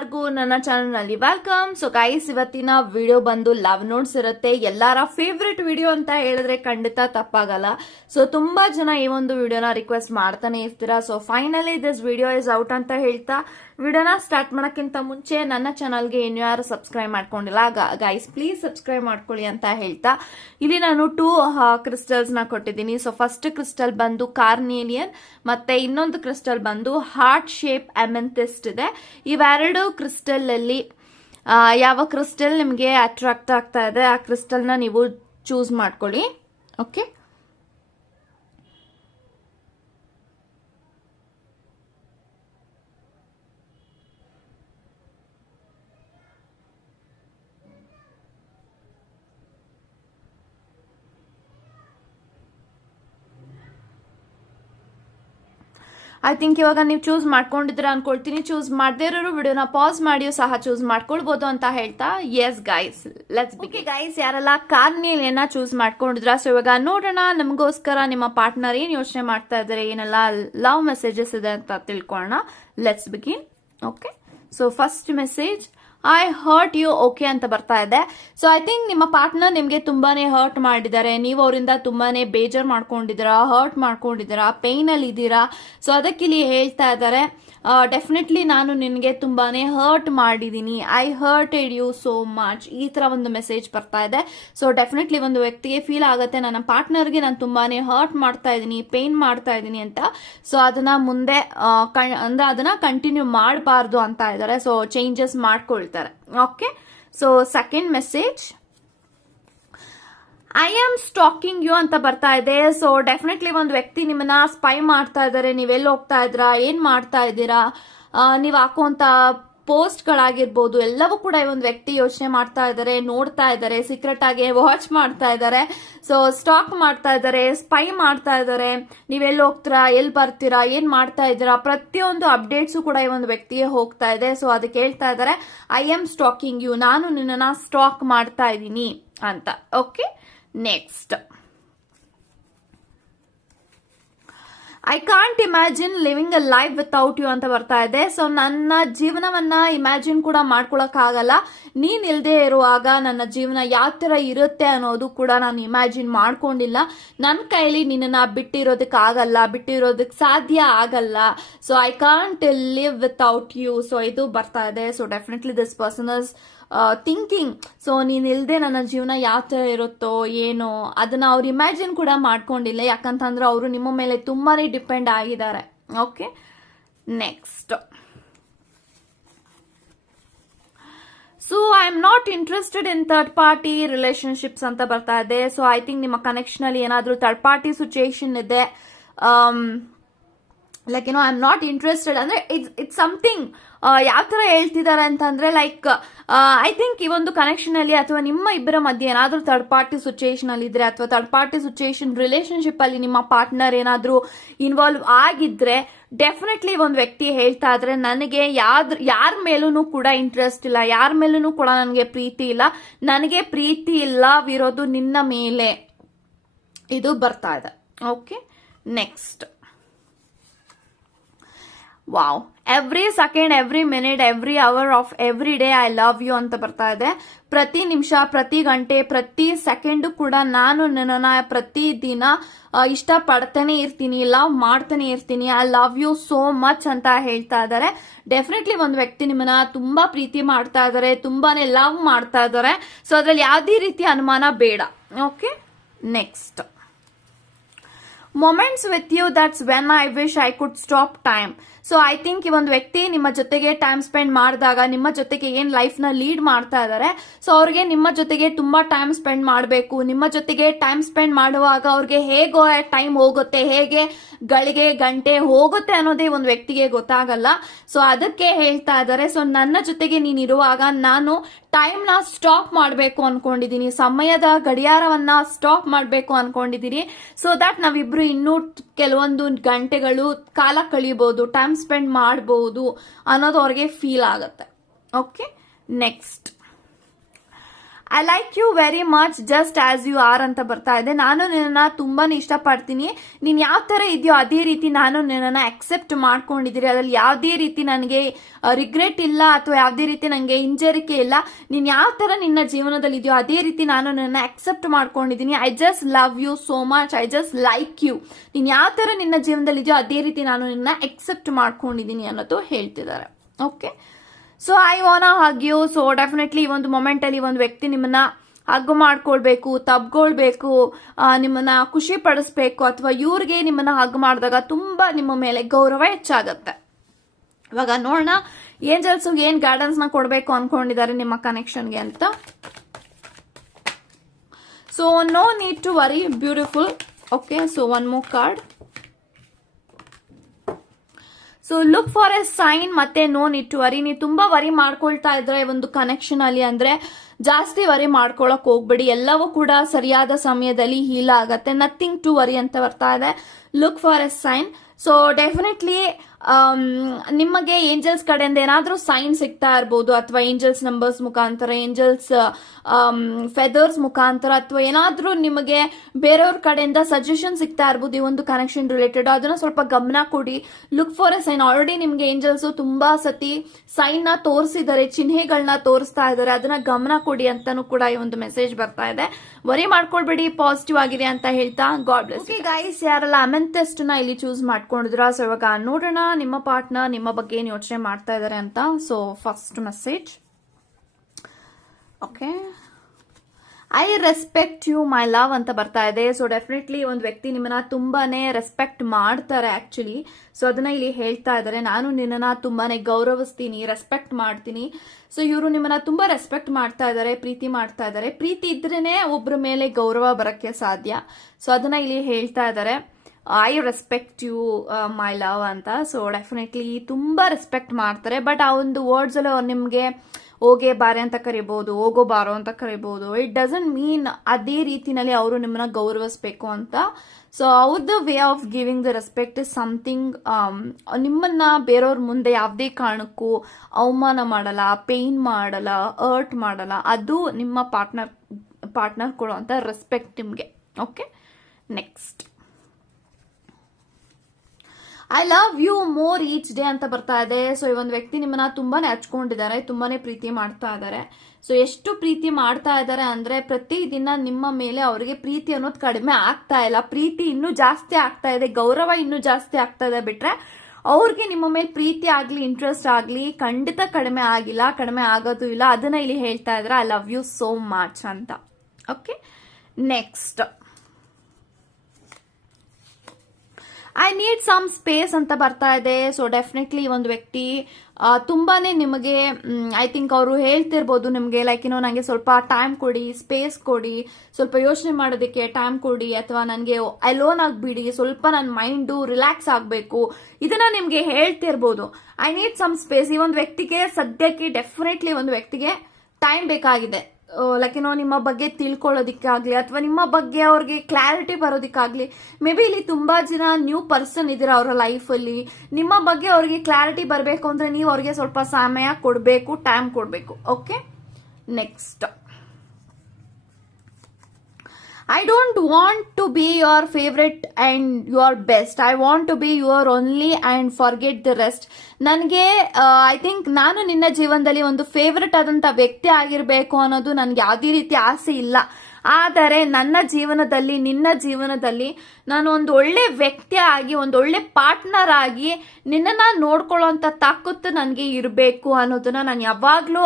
ಎಲ್ಲರಿಗೂ ನನ್ನ ಚಾನಲ್ ನಲ್ಲಿ ವೆಲ್ಕಮ್. ಸೊ ಗೈಸ್, ಇವತ್ತಿನ ವಿಡಿಯೋ ಬಂದು ಲವ್ ನೋಟ್ಸ್ ಇರುತ್ತೆ. ಎಲ್ಲರ ಫೇವ್ರೆಟ್ ವಿಡಿಯೋ ಅಂತ ಹೇಳಿದ್ರೆ ಖಂಡಿತ ತಪ್ಪಾಗಲ್ಲ. ಸೊ ತುಂಬಾ ಜನ ಈ ಒಂದು ವಿಡಿಯೋನ ರಿಕ್ವೆಸ್ಟ್ ಮಾಡ್ತಾನೆ ಇರ್ತೀರಾ. So finally this video is out ಅಂತ ಹೇಳ್ತಾ ವಿಡಿಯೋನ ಸ್ಟಾರ್ಟ್ ಮಾಡೋಕ್ಕಿಂತ ಮುಂಚೆ ನನ್ನ ಚಾನಲ್ಗೆ ಇನ್ನು ಯಾರು ಸಬ್ಸ್ಕ್ರೈಬ್ ಮಾಡ್ಕೊಂಡಿಲ್ಲ ಗೈಸ್ ಪ್ಲೀಸ್ ಸಬ್ಸ್ಕ್ರೈಬ್ ಮಾಡ್ಕೊಳ್ಳಿ ಅಂತ ಹೇಳ್ತಾ, ಇಲ್ಲಿ ನಾನು 2 ಕ್ರಿಸ್ಟಲ್ಸ್ ನ ಕೊಟ್ಟಿದ್ದೀನಿ. ಸೊ ಫಸ್ಟ್ ಕ್ರಿಸ್ಟಲ್ ಬಂದು ಕಾರ್ನೇಲಿಯನ್ ಮತ್ತೆ ಇನ್ನೊಂದು ಕ್ರಿಸ್ಟಲ್ ಬಂದು ಹಾರ್ಟ್ ಶೇಪ್ ಅಮೆಂಥಿಸ್ಟ್ ಇದೆ. ಇವೆರಡು ಕ್ರಿಸ್ಟಲ್ ಅಲ್ಲಿ ಯಾವ ಕ್ರಿಸ್ಟಲ್ ನಿಮಗೆ ಅಟ್ರಾಕ್ಟ್ ಆಗ್ತಾ ಇದೆ ಆ ಕ್ರಿಸ್ಟಲ್ ನ ನೀವು ಚೂಸ್ ಮಾಡ್ಕೊಳ್ಳಿ. ಓಕೆ, ಐ ಥಿಂಕ್ ಇವಾಗ ನೀವು ಚೂಸ್ ಮಾಡ್ಕೊಂಡಿದ್ರ ಅನ್ಕೊಳ್ತೀನಿ. ಚೂಸ್ ಮಾಡದೇ ಇರೋರು ವಿಡಿಯೋನ ಪಾಸ್ ಮಾಡಿಯೂ ಸಹ ಚೂಸ್ ಮಾಡ್ಕೊಳ್ಬಹುದು ಅಂತ ಹೇಳ್ತಾ, yes guys let's begin. Guys, ಯಾರೆಲ್ಲ ಕಾರ್ನೇಲಿಯನ್ನ ಚೂಸ್ ಮಾಡ್ಕೊಂಡಿದ್ರ, ಸೊ ಇವಾಗ ನೋಡೋಣ ನಮಗೋಸ್ಕರ ನಿಮ್ಮ ಪಾರ್ಟ್ನರ್ ಏನ್ ಯೋಚನೆ ಮಾಡ್ತಾ ಇದಾರೆ, ಏನೆಲ್ಲ ಲವ್ ಮೆಸೇಜಸ್ ಇದೆ ಅಂತ ತಿಳ್ಕೊಳ್ಳೋಣ. Let's begin. Okay, so first message, I hurt you okay ಅಂತ ಬರ್ತಾ ಇದೆ. ಸೊ ಐ ಥಿಂಕ್ ನಿಮ್ಮ ಪಾರ್ಟ್ನರ್ ನಿಮ್ಗೆ ತುಂಬಾನೇ ಹರ್ಟ್ ಮಾಡಿದ್ದಾರೆ. ನೀವು ಅವರಿಂದ ತುಂಬಾನೇ ಬೇಜಾರ್ ಮಾಡ್ಕೊಂಡಿದ್ದೀರಾ, ಹರ್ಟ್ ಮಾಡ್ಕೊಂಡಿದ್ದೀರಾ, ಪೇನ್ ಅಲ್ಲಿ ಇದ್ದೀರಾ. ಸೊ ಅದಕ್ಕೆ ಇಲ್ಲಿ ಹೇಳ್ತಾ ಇದ್ದಾರೆ, ಡೆಫಿನೆಟ್ಲಿ ನಾನು ನಿನಗೆ ತುಂಬಾನೇ ಹರ್ಟ್ ಮಾಡಿದೀನಿ, I hurted you so much, ಈ ತರ ಒಂದು ಮೆಸೇಜ್ ಬರ್ತಾ ಇದೆ. ಸೊ ಡೆಫಿನೆಟ್ಲಿ ಒಂದು ವ್ಯಕ್ತಿಗೆ ಫೀಲ್ ಆಗುತ್ತೆ, ನನ್ನ ಪಾರ್ಟ್ನರ್ಗೆ ನಾನು ತುಂಬಾನೇ ಹರ್ಟ್ ಮಾಡ್ತಾ ಇದ್ದೀನಿ, ಪೇನ್ ಮಾಡ್ತಾ ಇದ್ದೀನಿ ಅಂತ. ಸೊ ಅದನ್ನ ಮುಂದೆ ಅಂದ್ರೆ ಅದನ್ನ ಕಂಟಿನ್ಯೂ ಮಾಡಬಾರ್ದು ಅಂತ ಇದ್ದಾರೆ. ಸೊ ಚೇಂಜಸ್ ಮಾಡ್ಕೊಳ್ತಾರೆ. Okay, so second message, I am stalking you ಅಂತ ಬರ್ತಾ ಇದೆ. ಸೊ ಡೆಫಿನೆಟ್ಲಿ ಒಂದು ವ್ಯಕ್ತಿ ನಿಮ್ಮನ್ನ ಸ್ಪೈ ಮಾಡ್ತಾ ಇದ್ದಾರೆ. ನೀವೆಲ್ಲಿ ಹೋಗ್ತಾ ಇದ್ದೀರಾ, ಏನ್ ಮಾಡ್ತಾ ಇದ್ದೀರಾ, ನೀವು ಹಾಕುವಂತ ಪೋಸ್ಟ್ ಗಳಾಗಿರ್ಬೋದು ಎಲ್ಲವೂ ಕೂಡ ಈ ಒಂದು ವ್ಯಕ್ತಿ ಯೋಚನೆ ಮಾಡ್ತಾ ಇದ್ದಾರೆ, ನೋಡ್ತಾ ಇದ್ದಾರೆ, ಸೀಕ್ರೆಟ್ ಆಗಿ ವಾಚ್ ಮಾಡ್ತಾ ಇದ್ದಾರೆ. ಸೊ ಸ್ಟಾಕ್ ಮಾಡ್ತಾ ಇದ್ದಾರೆ, ಸ್ಪೈ ಮಾಡ್ತಾ ಇದ್ದಾರೆ. ನೀವೆಲ್ಲಿ ಹೋಗ್ತೀರಾ, ಎಲ್ಲಿ ಬರ್ತೀರಾ, ಏನ್ ಮಾಡ್ತಾ ಇದ್ದೀರಾ, ಪ್ರತಿಯೊಂದು ಅಪ್ಡೇಟ್ಸು ಕೂಡ ಈ ಒಂದು ವ್ಯಕ್ತಿಗೆ ಹೋಗ್ತಾ ಇದೆ. ಸೊ ಅದಕ್ಕೆ ಹೇಳ್ತಾ ಇದ್ದಾರೆ, ಐ ಆಮ್ ಸ್ಟಾಕಿಂಗ್ ಯು, ನಾನು ನಿನ್ನನ್ನ ಸ್ಟಾಕ್ ಮಾಡ್ತಾ ಇದ್ದೀನಿ ಅಂತ. Okay, next, I can't imagine living a life without you ಅಂತ ಬರ್ತಾ ಇದೆ. ಸೊ ನನ್ನ ಜೀವನವನ್ನ ಇಮ್ಯಾಜಿನ್ ಕೂಡ ಮಾಡ್ಕೊಳಕ್ ಆಗಲ್ಲ, ನೀನ್ ಇಲ್ದೇ ಇರುವಾಗ ನನ್ನ ಜೀವನ ಯಾವ ತರ ಇರುತ್ತೆ ಅನ್ನೋದು ಕೂಡ ನಾನು ಇಮ್ಯಾಜಿನ್ ಮಾಡ್ಕೊಂಡಿಲ್ಲ. ನನ್ನ ಕೈಲಿ ನಿನ್ನ ಬಿಟ್ಟಿರೋದಕ್ಕೆ ಆಗಲ್ಲ, ಬಿಟ್ಟಿರೋದಕ್ಕೆ ಸಾಧ್ಯ ಆಗಲ್ಲ. So I can't live without you. So ಇದು ಬರ್ತಾ ಇದೆ. So definitely this person is thinking, so ನೀನ್ ಇಲ್ದೆ ನನ್ನ ಜೀವನ ಯಾವ ತರ ಇರುತ್ತೋ ಏನೋ ಅದನ್ನ ಅವ್ರು ಇಮ್ಯಾಜಿನ್ ಕೂಡ ಮಾಡ್ಕೊಂಡಿಲ್ಲ. ಯಾಕಂತಂದ್ರೆ ಅವರು ನಿಮ್ಮ ಮೇಲೆ ತುಂಬಾನೇ ಡಿಪೆಂಡ್ ಆಗಿದ್ದಾರೆ. Okay, next, so I am not interested in third party relationships ಅಂತ ಬರ್ತಾ ಇದೆ. ಸೊ ಐ ಥಿಂಕ್ ನಿಮ್ಮ ಕನೆಕ್ಷನ್ ಅಲ್ಲಿ ಏನಾದ್ರೂ ಥರ್ಡ್ ಪಾರ್ಟಿ ಸಿಚುಯೇಷನ್ ಇದೆ. Like I am not interested ಅಂದ್ರೆ ಇಟ್ಸ್ ಸಮಥಿಂಗ್ ಯಾವ ತರ ಹೇಳ್ತಿದ್ದಾರೆ ಅಂತಂದ್ರೆ, ಲೈಕ್ ಐ ಥಿಂಕ್ ಈ ಒಂದು ಕನೆಕ್ಷನ್ ಅಲ್ಲಿ ಅಥವಾ ನಿಮ್ಮ ಇಬ್ಬರ ಮಧ್ಯೆ ಏನಾದ್ರೂ ಥರ್ಡ್ ಪಾರ್ಟಿ ಸಿಚುಯೇಷನ್ ಅಲ್ಲಿ ಇದ್ರೆ ಅಥವಾ ಥರ್ಡ್ ಪಾರ್ಟಿ ಸಿಚುಯೇಷನ್ ರಿಲೇಶನ್ಶಿಪ್ ಅಲ್ಲಿ ನಿಮ್ಮ ಪಾರ್ಟ್ನರ್ ಏನಾದ್ರೂ ಇನ್ವಾಲ್ವ್ ಆಗಿದ್ರೆ ಡೆಫಿನೆಟ್ಲಿ ಒಂದು ವ್ಯಕ್ತಿ ಹೇಳ್ತಾ ಇದ್ರೆ, ನನಗೆ ಯಾರ ಮೇಲೂ ಕೂಡ ಇಂಟ್ರೆಸ್ಟ್ ಇಲ್ಲ, ಯಾರ ಮೇಲೂ ಕೂಡ ನನಗೆ ಪ್ರೀತಿ ಇಲ್ಲ, ನನಗೆ ಪ್ರೀತಿ ಇಲ್ಲ ಇರೋದು ನಿನ್ನ ಮೇಲೆ, ಇದು ಬರ್ತಾ ಇದೆ. Okay, next, wow, every second, every minute, every hour of every day I love you ಅಂತ ಬರ್ತಾ ಇದೆ. ಪ್ರತಿ ನಿಮಿಷ, ಪ್ರತಿ ಗಂಟೆ, ಪ್ರತಿ ಸೆಕೆಂಡ್ ಕೂಡ ನಾನು ನನ್ನನ್ನ ಪ್ರತಿ ದಿನ ಇಷ್ಟ ಪಡ್ತಾನೆ ಇರ್ತೀನಿ, ಲವ್ ಮಾಡ್ತಾನೆ ಇರ್ತೀನಿ, I love you so much ಅಂತ ಹೇಳ್ತಾ ಇದ್ದಾರೆ. ಡೆಫಿನೆಟ್ಲಿ ಒಂದು ವ್ಯಕ್ತಿ ನಿಮ್ಮನ್ನ ತುಂಬಾ ಪ್ರೀತಿ ಮಾಡ್ತಾ ಇದ್ದಾರೆ, ತುಂಬಾನೇ ಲವ್ ಮಾಡ್ತಾ ಇದ್ದಾರೆ. ಸೊ ಅದ್ರಲ್ಲಿ ಯಾವುದೇ ರೀತಿ ಅನುಮಾನ ಬೇಡ. Okay, next, moments with you, that's when I wish I could stop time. So I think ಈ ಒಂದು ವ್ಯಕ್ತಿ ನಿಮ್ಮ ಜೊತೆಗೆ ಟೈಮ್ ಸ್ಪೆಂಡ್ ಮಾಡಿದಾಗ, ನಿಮ್ಮ ಜೊತೆಗೆ ಏನ್ ಲೈಫ್ ನ ಲೀಡ್ ಮಾಡ್ತಾ ಇದ್ದಾರೆ, ಸೊ ಅವ್ರಿಗೆ ನಿಮ್ಮ ಜೊತೆಗೆ ತುಂಬಾ ಟೈಮ್ ಸ್ಪೆಂಡ್ ಮಾಡಬೇಕು. ನಿಮ್ಮ ಜೊತೆಗೆ ಟೈಮ್ ಸ್ಪೆಂಡ್ ಮಾಡುವಾಗ ಅವ್ರಿಗೆ ಹೇಗೋ ಟೈಮ್ ಹೋಗುತ್ತೆ, ಹೇಗೆ ಗಳಿಗೆ ಗಂಟೆ ಹೋಗುತ್ತೆ ಅನ್ನೋದೇ ಒಂದು ವ್ಯಕ್ತಿಗೆ ಗೊತ್ತಾಗಲ್ಲ. ಸೊ ಅದಕ್ಕೆ ಹೇಳ್ತಾ ಇದ್ದಾರೆ, ಸೊ ನನ್ನ ಜೊತೆಗೆ ನೀನ್ ಇರುವಾಗ ನಾನು ಟೈಮ್ ನ ಸ್ಟಾಪ್ ಮಾಡಬೇಕು ಅನ್ಕೊಂಡಿದೀನಿ, ಸಮಯದ ಗಡಿಯಾರವನ್ನ ಸ್ಟಾಪ್ ಮಾಡಬೇಕು ಅನ್ಕೊಂಡಿದೀನಿ. ಸೊ ದಟ್ ನಾವಿಬ್ರು ಇನ್ನೂ ಕೆಲವೊಂದು ಗಂಟೆಗಳು ಕಾಲ ಕಳಿಬಹುದು, ಟೈಮ್ ಸ್ಪೆಂಡ್ ಮಾಡಬಹುದು ಅನ್ನೋದು ಅವ್ರಿಗೆ ಫೀಲ್ ಆಗುತ್ತೆ. Okay, next, I like you very much just as you are ಅಂತ ಬರ್ತಾ ಇದೆ. ನಾನು ನಿನ್ನ ತುಂಬಾನೇ ಇಷ್ಟಪಡ್ತೀನಿ. ನೀನ್ ಯಾವ ತರ ಇದೆಯೋ ಅದೇ ರೀತಿ ನಾನು ನಿನ್ನ ಅಕ್ಸೆಪ್ಟ್ ಮಾಡ್ಕೊಂಡಿದ್ದೀರಿ. ಅದ್ರಲ್ಲಿ ಯಾವುದೇ ರೀತಿ ನನಗೆ ರಿಗ್ರೆಟ್ ಇಲ್ಲ ಅಥವಾ ಯಾವುದೇ ರೀತಿ ನನಗೆ ಹಿಂಜರಿಕೆ ಇಲ್ಲ. ನೀನ್ ಯಾವ ತರ ನಿನ್ನ ಜೀವನದಲ್ಲಿ ಇದೆಯೋ ಅದೇ ರೀತಿ ನಾನು ನಿನ್ನ ಅಕ್ಸೆಪ್ಟ್ ಮಾಡ್ಕೊಂಡಿದ್ದೀನಿ. I just love you so much. I just like you. ನೀನ್ ಯಾವ ತರ ನಿನ್ನ ಜೀವನದಲ್ಲಿ ಇದೆಯೋ ಅದೇ ರೀತಿ ನಾನು ನಿನ್ನ ಅಕ್ಸೆಪ್ಟ್ ಮಾಡ್ಕೊಂಡಿದ್ದೀನಿ ಅನ್ನೋದು ಹೇಳ್ತಿದ್ದಾರೆ. Okay, so I wanna hug you. So definitely ಈ ಒಂದು ಮೊಮೆಂಟ್ ಅಲ್ಲಿ ಒಂದು ವ್ಯಕ್ತಿ ನಿಮ್ಮನ್ನ ಹಗ್ ಮಾಡ್ಕೊಳ್ಬೇಕು, ತಬ್ಕೊಳ್ಬೇಕು, ನಿಮ್ಮನ್ನ ಖುಷಿ ಪಡಿಸ್ಬೇಕು, ಅಥವಾ ಇವ್ರಿಗೆ ನಿಮ್ಮನ್ನ ಹಗ್ ಮಾಡಿದಾಗ ತುಂಬಾ ನಿಮ್ಮ ಮೇಲೆ ಗೌರವ ಹೆಚ್ಚಾಗತ್ತೆ. ಇವಾಗ ನೋಡೋಣ ಏಂಜಲ್ಸ್ ಏನ್ ಗೈಡೆನ್ಸ್ ನ ಕೊಡ್ಬೇಕು ಅನ್ಕೊಂಡಿದ್ದಾರೆ ನಿಮ್ಮ ಕನೆಕ್ಷನ್ಗೆ ಅಂತ. So no need to worry, beautiful. Okay, so one more card. So look for a sign ಮತ್ತೆ ನೋ ನೀಡ್ ಟು ವರಿ. ನೀವು ತುಂಬಾ ವರಿ ಮಾಡ್ಕೊಳ್ತಾ ಇದ್ರೆ ಒಂದು ಕನೆಕ್ಷನ್ ಅಲ್ಲಿ ಅಂದ್ರೆ ಜಾಸ್ತಿ ವರಿ ಮಾಡ್ಕೊಳಕ್ ಹೋಗ್ಬೇಡಿ. ಎಲ್ಲವೂ ಕೂಡ ಸರಿಯಾದ ಸಮಯದಲ್ಲಿ ಹೀಲ್ ಆಗತ್ತೆ. ನಥಿಂಗ್ ಟು ವರಿ ಅಂತ ಬರ್ತಾ ಇದೆ. Look for a sign. So definitely ನಿಮಗೆ ಏಂಜಲ್ಸ್ ಕಡೆಯಿಂದ ಏನಾದ್ರೂ ಸೈನ್ ಸಿಗ್ತಾ ಇರ್ಬೋದು, ಅಥವಾ ಏಂಜಲ್ಸ್ ನಂಬರ್ಸ್ ಮುಖಾಂತರ, ಏಂಜಲ್ಸ್ ಫೆದರ್ಸ್ ಮುಖಾಂತರ, ಅಥವಾ ಏನಾದ್ರೂ ನಿಮಗೆ ಬೇರೆಯವ್ರ ಕಡೆಯಿಂದ ಸಜೆಷನ್ ಸಿಗ್ತಾ ಇರ್ಬೋದು ಈ ಒಂದು ಕನೆಕ್ಷನ್ ರಿಲೇಟೆಡ್. ಅದನ್ನ ಸ್ವಲ್ಪ ಗಮನ ಕೊಡಿ. Look for a sign. Already ನಿಮ್ಗೆ ಏಂಜಲ್ಸ್ ತುಂಬಾ ಸತಿ ಸೈನ್ ನ ತೋರಿಸಿದ್ದಾರೆ, ಚಿಹ್ನೆಗಳನ್ನ ತೋರಿಸ್ತಾ ಇದ್ದಾರೆ. ಅದನ್ನ ಗಮನ ಕೊಡಿ ಅಂತಾನು ಕೂಡ ಈ ಒಂದು ಮೆಸೇಜ್ ಬರ್ತಾ ಇದೆ. ವರಿ ಮಾಡ್ಕೊಳ್ಬೇಡಿ, ಪಾಸಿಟಿವ್ ಆಗಿದೆ ಅಂತ ಹೇಳ್ತಾ ಗಾಡ್ ಬ್ಲೆಸ್. ಓಕೆ ಗೈಸ್, ಯಾರೆಲ್ಲ ಅಮೆಂಥೆಸ್ಟ್ ನ ಇಲ್ಲಿ ಚೂಸ್ ಮಾಡ್ಕೊಂಡಿದ್ರ, ಸೊ ಇವಾಗ ನೋಡೋಣ ನಿಮ್ಮ ಪಾರ್ಟ್ನರ್ ನಿಮ್ಮ ಬಗ್ಗೆ ಏನ್ ಯೋಚನೆ ಮಾಡ್ತಾ ಇದ್ದಾರೆ ಅಂತ. So first message. Okay, I respect you my love ಅಂತ ಬರ್ತಾ ಇದೆ. ಸೊ ಡೆಫಿನೆಟ್ಲಿ ಒಂದು ವ್ಯಕ್ತಿ ನಿಮ್ಮನ್ನ ತುಂಬಾನೇ ರೆಸ್ಪೆಕ್ಟ್ ಮಾಡ್ತಾರೆ ಆಕ್ಚುಲಿ. ಸೊ ಅದನ್ನ ಇಲ್ಲಿ ಹೇಳ್ತಾ ಇದ್ದಾರೆ, ನಾನು ನಿನ್ನನ್ನ ತುಂಬಾನೇ ಗೌರವಿಸ್ತೀನಿ, ರೆಸ್ಪೆಕ್ಟ್ ಮಾಡ್ತೀನಿ. ಸೊ ಇವರು ನಿಮ್ಮನ್ನ ತುಂಬಾ ರೆಸ್ಪೆಕ್ಟ್ ಮಾಡ್ತಾ ಇದ್ದಾರೆ, ಪ್ರೀತಿ ಮಾಡ್ತಾ ಇದ್ದಾರೆ. ಪ್ರೀತಿ ಇದ್ರೇನೆ ಒಬ್ಬರ ಮೇಲೆ ಗೌರವ ಬರಕ್ಕೆ ಸಾಧ್ಯ. ಸೊ ಅದನ್ನ ಇಲ್ಲಿ ಹೇಳ್ತಾ ಇದ್ದಾರೆ, I respect you my love ಅಂತ. ಸೊ ಡೆಫಿನೆಟ್ಲಿ ತುಂಬಾ ರೆಸ್ಪೆಕ್ಟ್ ಮಾಡ್ತಾರೆ. ಬಟ್ ಆ ಒಂದು ವರ್ಡ್ಸ್ ಅಲ್ಲಿ ಅವ್ರು ನಿಮ್ಗೆ ಹೋಗೆ ಬಾರೆ ಅಂತ ಕರಿಬಹುದು, ಹೋಗೋ ಬಾರೋ ಅಂತ ಕರಿಬಹುದು. ಇಟ್ ಡಸಂಟ್ ಮೀನ್ ಅದೇ ರೀತಿನಲ್ಲಿ ಅವರು ನಿಮ್ಮನ್ನ ಗೌರವಿಸಬೇಕು ಅಂತ. ಸೊ ಅವ್ರದ್ದು way of giving the respect is something. ನಿಮ್ಮನ್ನ ಬೇರೆಯವ್ರ ಮುಂದೆ ಯಾವುದೇ ಕಾರಣಕ್ಕೂ ಅವಮಾನ ಮಾಡಲ್ಲ, ಪೇನ್ ಮಾಡಲ್ಲ, ಹರ್ಟ್ ಮಾಡಲ್ಲ. ಅದು ನಿಮ್ಮ ಪಾರ್ಟ್ನರ್ ಕೊಡುವಂತ ರೆಸ್ಪೆಕ್ಟ್ ನಿಮ್ಗೆ. Okay, next. I love you more each day ಅಂತ ಬರ್ತಾ ಇದೆ. ಸೊ ಈ ಒಂದು ವ್ಯಕ್ತಿ ನಿಮ್ಮನ್ನ ತುಂಬಾನೇ ಹಚ್ಕೊಂಡಿದ್ದಾರೆ, ತುಂಬಾನೇ ಪ್ರೀತಿ ಮಾಡ್ತಾ ಇದ್ದಾರೆ. ಸೊ ಎಷ್ಟು ಪ್ರೀತಿ ಮಾಡ್ತಾ ಇದ್ದಾರೆ ಅಂದ್ರೆ ಪ್ರತಿದಿನ ನಿಮ್ಮ ಮೇಲೆ ಅವರಿಗೆ ಪ್ರೀತಿ ಅನ್ನೋದು ಕಡಿಮೆ ಆಗ್ತಾ ಇಲ್ಲ, ಪ್ರೀತಿ ಇನ್ನೂ ಜಾಸ್ತಿ ಆಗ್ತಾ ಇದೆ, ಗೌರವ ಇನ್ನೂ ಜಾಸ್ತಿ ಆಗ್ತಾ ಇದೆ. ಬಿಟ್ರೆ ಅವ್ರಿಗೆ ನಿಮ್ಮ ಮೇಲೆ ಪ್ರೀತಿ ಆಗ್ಲಿ, ಇಂಟ್ರೆಸ್ಟ್ ಆಗ್ಲಿ ಖಂಡಿತ ಕಡಿಮೆ ಆಗಿಲ್ಲ, ಕಡಿಮೆ ಆಗೋದು ಇಲ್ಲ. ಅದನ್ನ ಇಲ್ಲಿ ಹೇಳ್ತಾ ಇದ್ದಾರೆ, I love you so much ಅಂತ. Okay, next. I need some space ಅಂತ ಬರ್ತಾ ಇದೆ. ಸೊ ಡೆಫಿನೆಟ್ಲಿ ಒಂದು ವ್ಯಕ್ತಿ ತುಂಬಾನೇ ನಿಮಗೆ ಐ ಥಿಂಕ್ ಅವರು ಹೇಳ್ತಿರ್ಬೋದು ನಿಮಗೆ, ಲೈಕ್ ನಂಗೆ ಸ್ವಲ್ಪ ಟೈಮ್ ಕೊಡಿ, ಸ್ಪೇಸ್ ಕೊಡಿ, ಸ್ವಲ್ಪ ಯೋಚನೆ ಮಾಡೋದಕ್ಕೆ ಟೈಮ್ ಕೊಡಿ, ಅಥವಾ ನನಗೆ ಅಲೋನ್ ಆಗ್ಬಿಡಿ, ಸ್ವಲ್ಪ ನನ್ನ ಮೈಂಡು ರಿಲ್ಯಾಕ್ಸ್ ಆಗಬೇಕು. ಇದನ್ನ ನಿಮ್ಗೆ ಹೇಳ್ತಿರ್ಬೋದು. I need some space. ಈ ಒಂದು ವ್ಯಕ್ತಿಗೆ ಸದ್ಯಕ್ಕೆ ಡೆಫಿನೆಟ್ಲಿ ಒಂದು ವ್ಯಕ್ತಿಗೆ ಟೈಮ್ ಬೇಕಾಗಿದೆ. ಲೈಕ್ ನಿಮ್ಮ ಬಗ್ಗೆ ತಿಳ್ಕೊಳ್ಳೋದಿಕ್ಕಾಗ್ಲಿ, ಅಥವಾ ನಿಮ್ಮ ಬಗ್ಗೆ ಅವ್ರಿಗೆ ಕ್ಲಾರಿಟಿ ಬರೋದಿಕ್ಕಾಗ್ಲಿ. ಮೇ ಬಿ ಇಲ್ಲಿ ತುಂಬಾ ಜನ ನ್ಯೂ ಪರ್ಸನ್ ಇದ್ದೀರಾ ಅವರ ಲೈಫ್ ಅಲ್ಲಿ. ನಿಮ್ಮ ಬಗ್ಗೆ ಅವ್ರಿಗೆ ಕ್ಲಾರಿಟಿ ಬರಬೇಕು ಅಂದ್ರೆ ನೀವು ಅವ್ರಿಗೆ ಸ್ವಲ್ಪ ಸಮಯ ಕೊಡಬೇಕು, ಟೈಮ್ ಕೊಡಬೇಕು. Okay, next. I don't want to be your favorite and your best. I want to be your only and forget the rest. ನನಗೆ ಐ ಥಿಂಕ್ ನಾನು ನಿನ್ನ ಜೀವನದಲ್ಲಿ ಒಂದು ಫೇವರೆಟ್ ಆದಂತ ವ್ಯಕ್ತಿ ಆಗಿರ್ಬೇಕು ಅನ್ನೋದು ನನ್ಗೆ ಯಾವುದೇ ರೀತಿ ಆಸೆ ಇಲ್ಲ. ಆದರೆ ನನ್ನ ಜೀವನದಲ್ಲಿ, ನಿನ್ನ ಜೀವನದಲ್ಲಿ ನಾನು ಒಂದು ಒಳ್ಳೆ ವ್ಯಕ್ತಿ ಆಗಿ, ಒಂದು ಒಳ್ಳೆ ಪಾರ್ಟ್ನರ್ ಆಗಿ ನಿನ್ನನ್ನ ನೋಡ್ಕೊಳ್ಳೋಂತ ತಾಕತ್ತು ನನಗೆ ಇರಬೇಕು ಅನ್ನೋದನ್ನ ನಾನು ಯಾವಾಗ್ಲೂ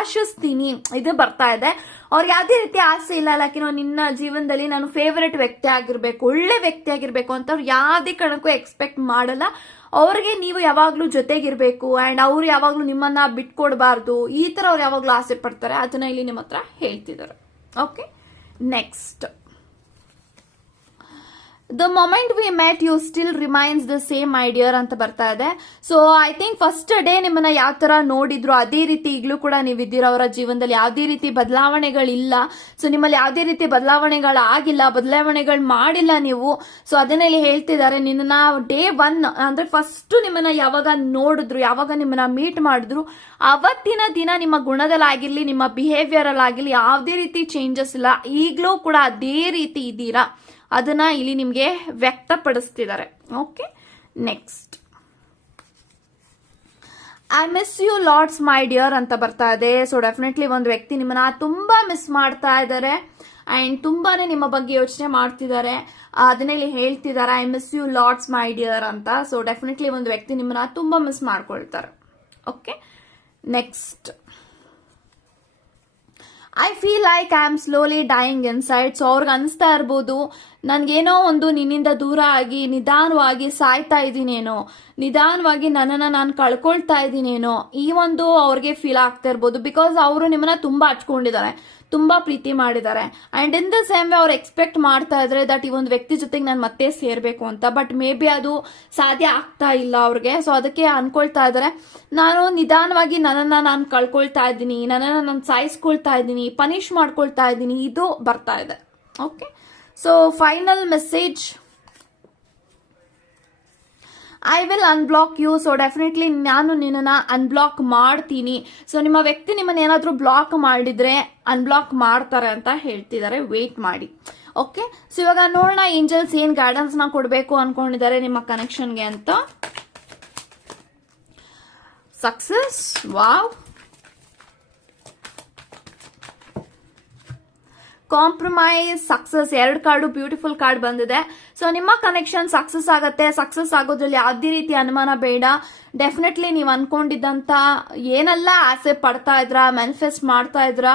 ಆಶಿಸ್ತೀನಿ. ಇದು ಬರ್ತಾ ಇದೆ. ಅವ್ರಿಗೆ ಯಾವುದೇ ರೀತಿ ಆಸೆ ಇಲ್ಲ, ಲೈಕ್ ನಿನ್ನ ಜೀವನದಲ್ಲಿ ನಾನು ಫೇವರೆಟ್ ವ್ಯಕ್ತಿ ಆಗಿರ್ಬೇಕು, ಒಳ್ಳೆ ವ್ಯಕ್ತಿ ಆಗಿರ್ಬೇಕು ಅಂತ ಅವ್ರು ಯಾವುದೇ ಕಾರಣಕ್ಕೂ ಎಕ್ಸ್ಪೆಕ್ಟ್ ಮಾಡಲ್ಲ. ಅವ್ರಿಗೆ ನೀವು ಯಾವಾಗ್ಲೂ ಜೊತೆಗಿರ್ಬೇಕು ಅಂಡ್ ಅವ್ರು ಯಾವಾಗ್ಲೂ ನಿಮ್ಮನ್ನ ಬಿಟ್ಕೊಡ್ಬಾರ್ದು, ಈ ತರ ಅವ್ರು ಯಾವಾಗ್ಲೂ ಆಸೆ ಪಡ್ತಾರೆ. ಅದನ್ನ ಇಲ್ಲಿ ನಿಮ್ಮ ಹತ್ರ ಹೇಳ್ತಿದ್ದಾರೆ. Okay, next. The moment we met you still remains the same my dear ಅಂತ ಬರ್ತಾ ಇದೆ. So I think first day ನಿಮ್ಮನ್ನ ಯಾವ ತರ ನೋಡಿದ್ರು ಅದೇ ರೀತಿ ಈಗಲೂ ಕೂಡ ನೀವಿದ್ದೀರ. ಅವರ ಜೀವನದಲ್ಲಿ ಯಾವುದೇ ರೀತಿ ಬದಲಾವಣೆಗಳಿಲ್ಲ. ಸೊ ನಿಮ್ಮಲ್ಲಿ ಯಾವುದೇ ರೀತಿ ಬದಲಾವಣೆಗಳಾಗಿಲ್ಲ, ಬದಲಾವಣೆಗಳು ಮಾಡಿಲ್ಲ ನೀವು. ಸೊ ಅದನ್ನ ಇಲ್ಲಿ ಹೇಳ್ತಿದ್ದಾರೆ, ನಿನ್ನ ಡೇ 1 ಅಂದ್ರೆ ಫಸ್ಟ್ ನಿಮ್ಮನ್ನ ಯಾವಾಗ ನೋಡಿದ್ರು, ಯಾವಾಗ ನಿಮ್ಮನ್ನ ಮೀಟ್ ಮಾಡಿದ್ರು ಅವತ್ತಿನ ದಿನ ನಿಮ್ಮ ಗುಣದಲ್ಲಾಗಿರ್ಲಿ, ನಿಮ್ಮ ಬಿಹೇವಿಯರ್ ಅಲ್ಲಾಗಿರ್ಲಿ ಯಾವುದೇ ರೀತಿ ಚೇಂಜಸ್ ಇಲ್ಲ. ಈಗಲೂ ಕೂಡ ಅದೇ ರೀತಿ ಇದ್ದೀರಾ, ಅದನ್ನ ಇಲ್ಲಿ ನಿಮ್ಗೆ ವ್ಯಕ್ತಪಡಿಸ್ತಿದ್ದಾರೆ. Okay, next I miss you lots my dear ಅಂತ ಬರ್ತಾ ಇದೆ. ಸೊ ಡೆಫಿನೆಟ್ಲಿ ಒಂದು ವ್ಯಕ್ತಿ ನಿಮ್ಮನ್ನ ತುಂಬಾ ಮಿಸ್ ಮಾಡ್ತಾ ಇದ್ದಾರೆ ಅಂಡ್ ತುಂಬಾನೇ ನಿಮ್ಮ ಬಗ್ಗೆ ಯೋಚನೆ ಮಾಡ್ತಿದ್ದಾರೆ. ಅದನ್ನ ಇಲ್ಲಿ ಹೇಳ್ತಿದ್ದಾರೆ, I miss you lots my dear ಅಂತ. ಸೊ ಡೆಫಿನೆಟ್ಲಿ ಒಂದು ವ್ಯಕ್ತಿ ನಿಮ್ಮನ್ನ ತುಂಬಾ ಮಿಸ್ ಮಾಡ್ಕೊಳ್ತಾರೆ. Okay, next I feel like I am slowly dying inside. So ಅವ್ರಿಗೆ ಅನಿಸ್ತಾ ಇರ್ಬೋದು, ನನ್ಗೇನೋ ಒಂದು ನಿನ್ನಿಂದ ದೂರ ಆಗಿ ನಿಧಾನವಾಗಿ ಸಾಯ್ತಾ ಇದ್ದೀನೇನೋ, ನಿಧಾನವಾಗಿ ನನ್ನನ್ನು ನಾನು ಕಳ್ಕೊಳ್ತಾ ಇದ್ದೀನೇನೋ, ಈ ಒಂದು ಅವ್ರಿಗೆ ಫೀಲ್ ಆಗ್ತಾ ಇರ್ಬೋದು. ಬಿಕಾಸ್ ಅವರು ನಿಮ್ಮನ್ನ ತುಂಬಾ ಹಚ್ಕೊಂಡಿದ್ದಾರೆ, ತುಂಬಾ ಪ್ರೀತಿ ಮಾಡಿದ್ದಾರೆ. And in the same way ಅವ್ರು ಎಕ್ಸ್ಪೆಕ್ಟ್ ಮಾಡ್ತಾ ಇದ್ರೆ ದಟ್ ಈ ಒಂದು ವ್ಯಕ್ತಿ ಜೊತೆಗೆ ನಾನು ಮತ್ತೆ ಸೇರ್ಬೇಕು ಅಂತ. ಬಟ್ ಮೇ ಬಿ ಅದು ಸಾಧ್ಯ ಆಗ್ತಾ ಇಲ್ಲ ಅವ್ರಿಗೆ. ಸೊ ಅದಕ್ಕೆ ಅನ್ಕೊಳ್ತಾ ಇದ್ದಾರೆ, ನಾನು ನಿಧಾನವಾಗಿ ನನ್ನನ್ನ ನಾನು ಕಳ್ಕೊಳ್ತಾ ಇದ್ದೀನಿ, ನನ್ನನ್ನು ನಾನು ಸಾಯಿಸ್ಕೊಳ್ತಾ ಇದ್ದೀನಿ, ಪನಿಷ್ ಮಾಡ್ಕೊಳ್ತಾ ಇದ್ದೀನಿ, ಇದು ಬರ್ತಾ ಇದೆ. Okay, so final message, I will unblock you. So definitely ನಾನು ನಿನ್ನನ್ನ ಅನ್ಬ್ಲಾಕ್ ಮಾಡ್ತೀನಿ. ಸೊ ನಿಮ್ಮ ವ್ಯಕ್ತಿ ನಿಮ್ಮನ್ನ ಏನಾದ್ರೂ ಬ್ಲಾಕ್ ಮಾಡಿದ್ರೆ ಅನ್ಬ್ಲಾಕ್ ಮಾಡ್ತಾರೆ ಅಂತ ಹೇಳ್ತಿದ್ದಾರೆ, ವೇಟ್ ಮಾಡಿ. ಓಕೆ, ಸೊ ಇವಾಗ ನೋಡೋಣ ಏಂಜಲ್ಸ್ ಏನ್ ಗೈಡೆನ್ಸ್ ನ ಕೊಡ್ಬೇಕು ಅನ್ಕೊಂಡಿದ್ದಾರೆ ನಿಮ್ಮ ಕನೆಕ್ಷನ್ಗೆ ಅಂತ. Success, wow, compromise, success, 2 card beautiful card ಬಂದಿದೆ. ಸೊ ನಿಮ್ಮ ಕನೆಕ್ಷನ್ ಸಕ್ಸಸ್ ಆಗತ್ತೆ. ಸಕ್ಸಸ್ ಆಗೋದ್ರಲ್ಲಿ ಯಾವುದೇ ರೀತಿ ಅನುಮಾನ ಬೇಡ. ಡೆಫಿನೆಟ್ಲಿ ನೀವು ಅನ್ಕೊಂಡಿದ್ದಂತ ಏನೆಲ್ಲ ಆಸೆ ಪಡ್ತಾ ಇದ್ರ, ಮ್ಯಾನಿಫೆಸ್ಟ್ ಮಾಡ್ತಾ ಇದ್ರ,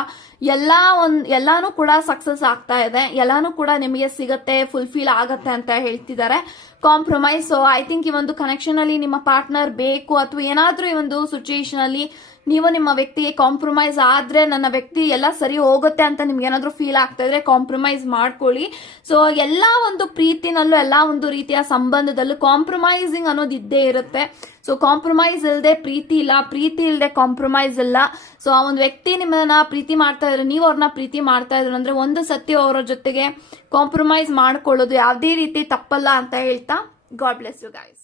ಎಲ್ಲಾನು ಕೂಡ ಸಕ್ಸಸ್ ಆಗ್ತಾ ಇದೆ. ಎಲ್ಲಾನು ಕೂಡ ನಿಮಗೆ ಸಿಗತ್ತೆ, ಫುಲ್ಫಿಲ್ ಆಗತ್ತೆ ಅಂತ ಹೇಳ್ತಿದ್ದಾರೆ. ಕಾಂಪ್ರಮೈಸ್, ಸೊ ಐ ಥಿಂಕ್ ಈ ಒಂದು ಕನೆಕ್ಷನ್ ಅಲ್ಲಿ ನಿಮ್ಮ ಪಾರ್ಟ್ನರ್ ಬೇಕು, ಅಥವಾ ಏನಾದ್ರೂ ಈ ಒಂದು ಸಿಚುಯೇಷನ್ ಅಲ್ಲಿ ನೀವು ನಿಮ್ಮ ವ್ಯಕ್ತಿಗೆ ಕಾಂಪ್ರಮೈಸ್ ಆದ್ರೆ ನನ್ನ ವ್ಯಕ್ತಿ ಎಲ್ಲ ಸರಿ ಹೋಗುತ್ತೆ ಅಂತ ನಿಮ್ಗೆ ಏನಾದ್ರೂ ಫೀಲ್ ಆಗ್ತಾ ಇದ್ರೆ ಕಾಂಪ್ರಮೈಸ್ ಮಾಡ್ಕೊಳ್ಳಿ. ಸೊ ಎಲ್ಲಾ ಒಂದು ಪ್ರೀತಿನಲ್ಲೂ ಎಲ್ಲಾ ಒಂದು ರೀತಿಯ ಸಂಬಂಧದಲ್ಲೂ ಕಾಂಪ್ರಮೈಸಿಂಗ್ ಅನ್ನೋದು ಇದ್ದೇ ಇರುತ್ತೆ. ಸೊ ಕಾಂಪ್ರಮೈಸ್ ಇಲ್ಲದೆ ಪ್ರೀತಿ ಇಲ್ಲ, ಪ್ರೀತಿ ಇಲ್ಲದೆ ಕಾಂಪ್ರಮೈಸ್ ಇಲ್ಲ. ಸೊ ಆ ಒಂದು ವ್ಯಕ್ತಿ ನಿಮ್ಮನ್ನ ಪ್ರೀತಿ ಮಾಡ್ತಾ ಇದ್ರೆ, ನೀವು ಅವ್ರನ್ನ ಪ್ರೀತಿ ಮಾಡ್ತಾ ಇದ್ರು ಅಂದ್ರೆ ಒಂದು ಸತಿ ಅವರ ಜೊತೆಗೆ ಕಾಂಪ್ರಮೈಸ್ ಮಾಡ್ಕೊಳ್ಳೋದು ಯಾವುದೇ ರೀತಿ ತಪ್ಪಲ್ಲ ಅಂತ ಹೇಳ್ತಾ, ಗಾಡ್ ಬ್ಲೆಸ್ ಯು ಗೈಸ್.